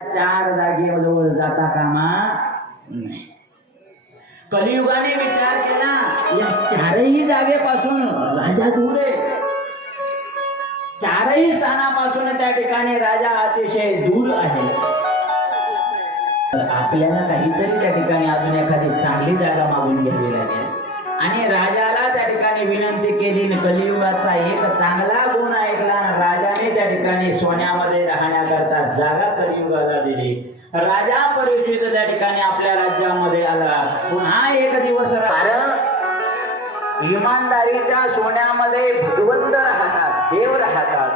चार जागेजवळ जाता कामा नाही. कलियुगाने विचार केला या चारही जागेपासून राजा दूर आहे. चारही स्थानापासून त्या ठिकाणी राजा अतिशय दूर आहे. तर आपल्याला काहीतरी त्या ठिकाणी अजून एखादी चांगली जागा मागून घ्यावी लागेल. आणि राजाला त्या ठिकाणी विनंती केली कलियुगाचा एक चांगला गुण ऐकला राजाने त्या ठिकाणी सोन्यामध्ये राहण्या करता जागा कलियुगाला दिली. राजा परीक्षित त्या ठिकाणी आपल्या राज्यामध्ये आला. पुन्हा एक दिवस कारण इमानदारीच्या सोन्यामध्ये भगवंत राहतात देव राहतात.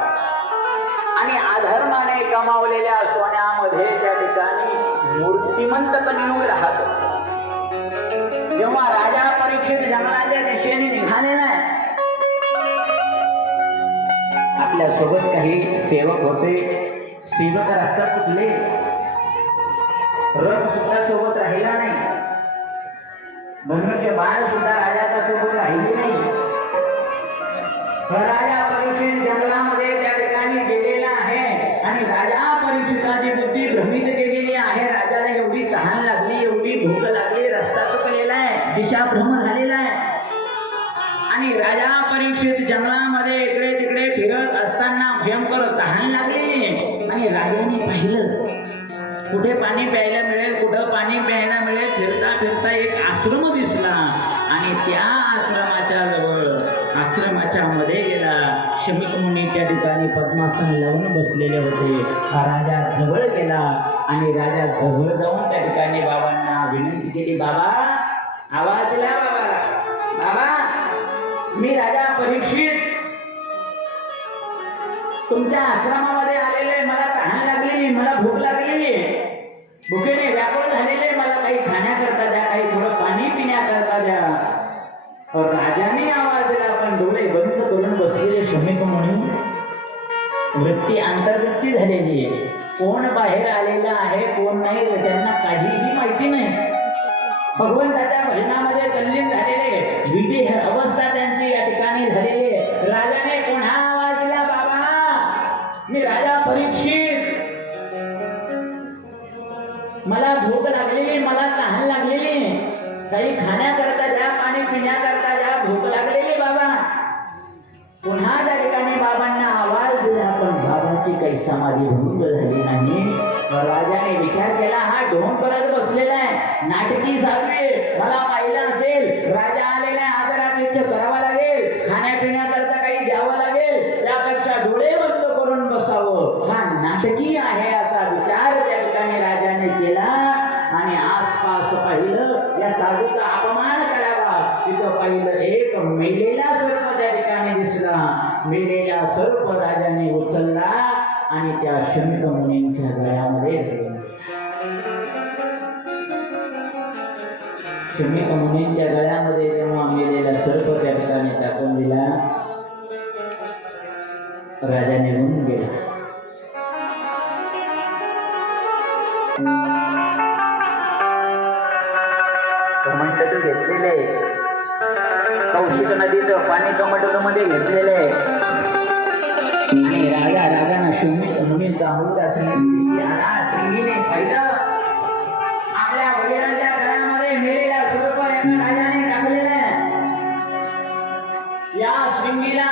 आणि अधर्माने कमावलेल्या सोन्यामध्ये त्या ठिकाणी मूर्तिमंत कलियुग राहत. जेव्हा राजा परीक्षित जंगलाच्या दिशेने निघाले नाही आपल्यासोबत काही सेवक होते. सेवक रस्ता चुकले रथ सुद्धा सोबत राहिला नाही. मनुष्य बाळ सुद्धा राजाच्या सोबत राहिली नाही. राजा परीक्षित जंगलामध्ये त्या ठिकाणी गेलेला आहे आणि राजा परिषदाची बुद्धी भ्रमित केलेली आहे. राजाला एवढी तहान लागली एवढी भूक लागली रस्ता चुकलेला आहे दिशा भ्रम झालेला आहे. आणि राजा परीक्षित जंगलामध्ये इकडे तिकडे फिरत असताना भयंकर तहान लागली आणि राजाने पाहिलं. कुठे पाणी प्यायला मिळेल कुठं पाणी प्यायला मिळेल फिरता फिरता एक आश्रम दिसला. आणि त्या आश्रमाच्या जवळ आश्रमाच्या मध्ये गेला. शमिक मुनी त्या ठिकाणी पद्मासन लावून बसलेले होते. हा राजा जवळ गेला आणि राजा जवळ जाऊन त्या ठिकाणी बाबांना विनंती केली बाबा आवाज दिला बाबा बाबा मी राजा परीक्षित. तुमच्या आश्रमामध्ये आले मला तहान लागलेली मला भूक लागलेली आहे भुकेने व्याकुळ झालेले मला काही खाण्याकरता द्या काही थोडं पाणी पिण्याकरता द्या. राजाने आवाज दिला पण डोळे बंद करून बसलेले श्रमिक म्हणून वृत्ती आंतरवृत्ती झालेली आहे. कोण बाहेर आलेला आहे कोण नाही त्यांना काहीही माहिती नाही. भगवंताच्या भजनामध्ये तल्लीन झालेले विधी अवस्था त्यांची या ठिकाणी झालेली आहे. राजाने पुन्हा आवाज दिला बाबा मी राजा परीक्षित. मला भूक लागलेली मला तहान लागलेली काही खाण्याकरता द्या पाणी पिण्याकरता द्या भूक लागलेली बाबा. पुन्हा त्या ठिकाणी बाबांना आवाज दिला पण बाबाची काही समाधी भंग झाली नाही. राजाने विचार केला हा ढोंग करत बसलेला आहे. नाटकी साधवे मला पाहिलं असेल. राजा आलेला मुनींच्या गळ्यामध्ये जेव्हा मेलेला सर्प त्या ठिकाणी टाकून दिला राजा निघून गेला. कमंडलू घेतलेले. कौशिक नदीचं पाणी कमंडलू मध्ये घेतलेले राजा राजानं शून्य मुनींचा मुलगा श्रींगी आला श्रींगीने पाहिलं या श्रींगीला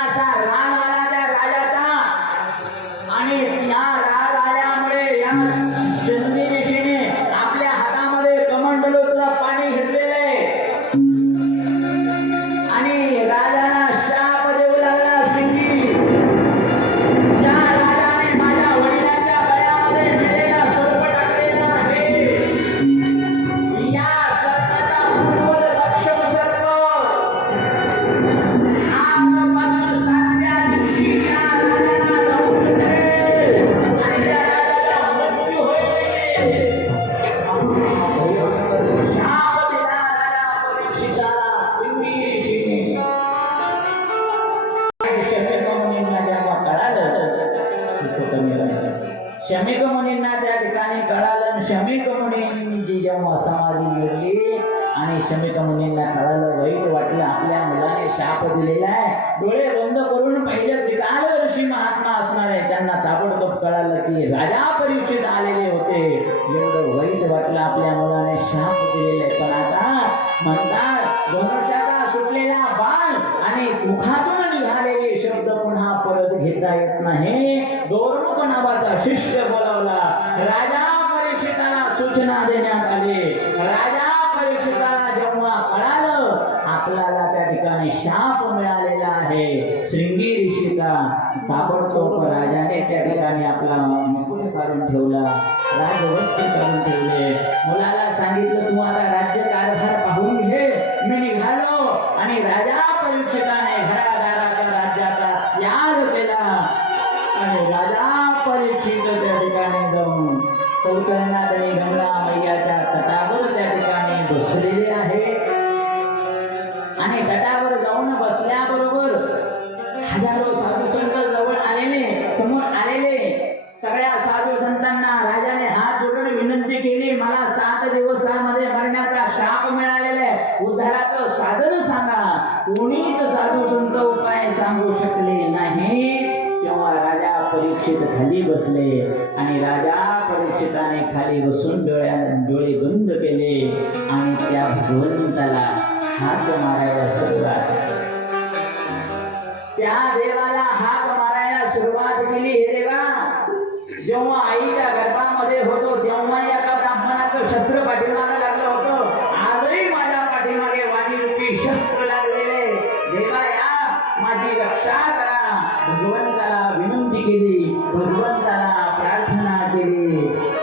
कोणीच साधू संत उपाय सांगू शकले नाही. तेव्हा राजा परीक्षित खाली बसले आणि राजा परीक्षिताने खाली बसून डोळ्या डोळे बंद केले आणि त्या भगवंताला हात मारायला सुरुवात त्या देवाला हाक मारायला सुरुवात केली. हे देवा जेव्हा आईच्या गर्भामध्ये होतो तेव्हा एका ब्राह्मणाचं शस्त्र पाठीमागा लागलं होतं. केली भगवंताला प्रार्थना केली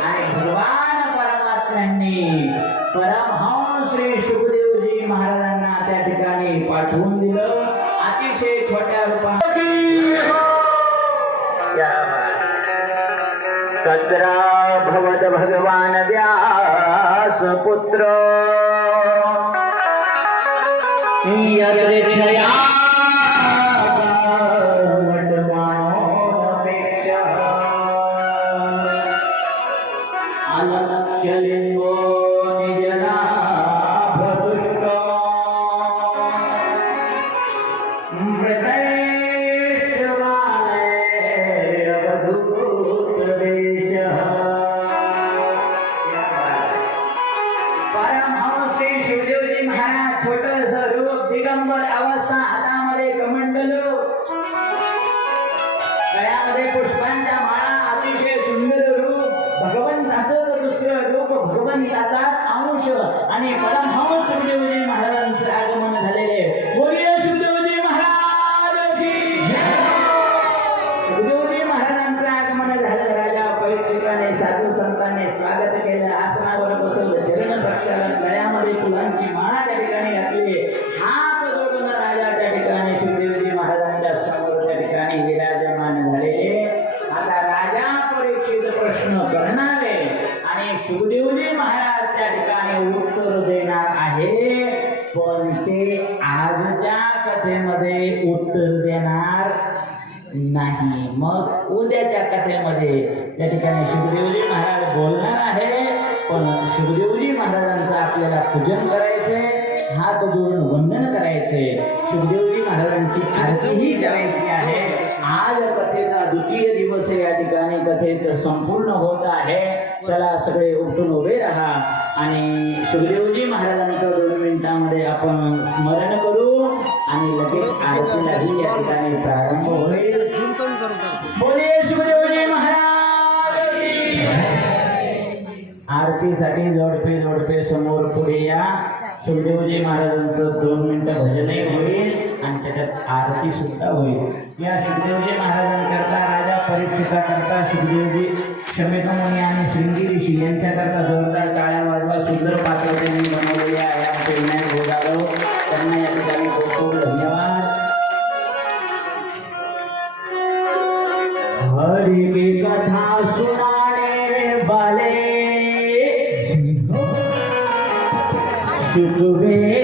आणि भगवान परमात्म्यांनी परमहंस श्री सुखदेवजी महाराजांना त्या ठिकाणी पाठवून दिलं. अतिशय छोट्या रूपात तत्रा भवत भगवान व्यास पुत्र. খেলে रूप अंश आणि परमहंस पण ते आजच्या कथेमध्ये उत्तर देणार नाही? मग उद्याच्या कथेमध्ये त्या ठिकाणी सुखदेवजी महाराज बोलणार आहे पण शिवदेवजी महाराजांचं आपल्याला पूजन करायचंय हात जोडून वंदन करायचंय. शिवदेवजी महाराजांची आरतीही करायची आहे. आज कथेचा द्वितीय दिवस या ठिकाणी कथेचं संपूर्ण होत आहे. चला सगळे उठून उभे राहा. आणि सुखदेवजी महाराजांचं दोन मिनिटांमध्ये आपण स्मरण करू. आणि लगेच आरतीलाही या ठिकाणी प्रारंभ होईल. बोले सुखदेवजी महाराज. आरतीसाठी जोडपे जोडपे समोर पुढे या. सुखदेवजी महाराजांचं दोन मिनिटं भजनही आरती सुद्धा होईल. या सुखदेवजी महाराजांकरता राजा परीक्षिता करता सुखदेवजी शमेकमुनी आणि श्रृंगी ऋषी यांच्याकरता जोरदार टाळ्या वाजवा सुंदर पात्र त्यांनी बनवलेले आहे आमचे विनायक भोगालो त्यांना या ठिकाणी खूप खूप धन्यवाद. हरि की कथा सुनाने वाले सुखवेद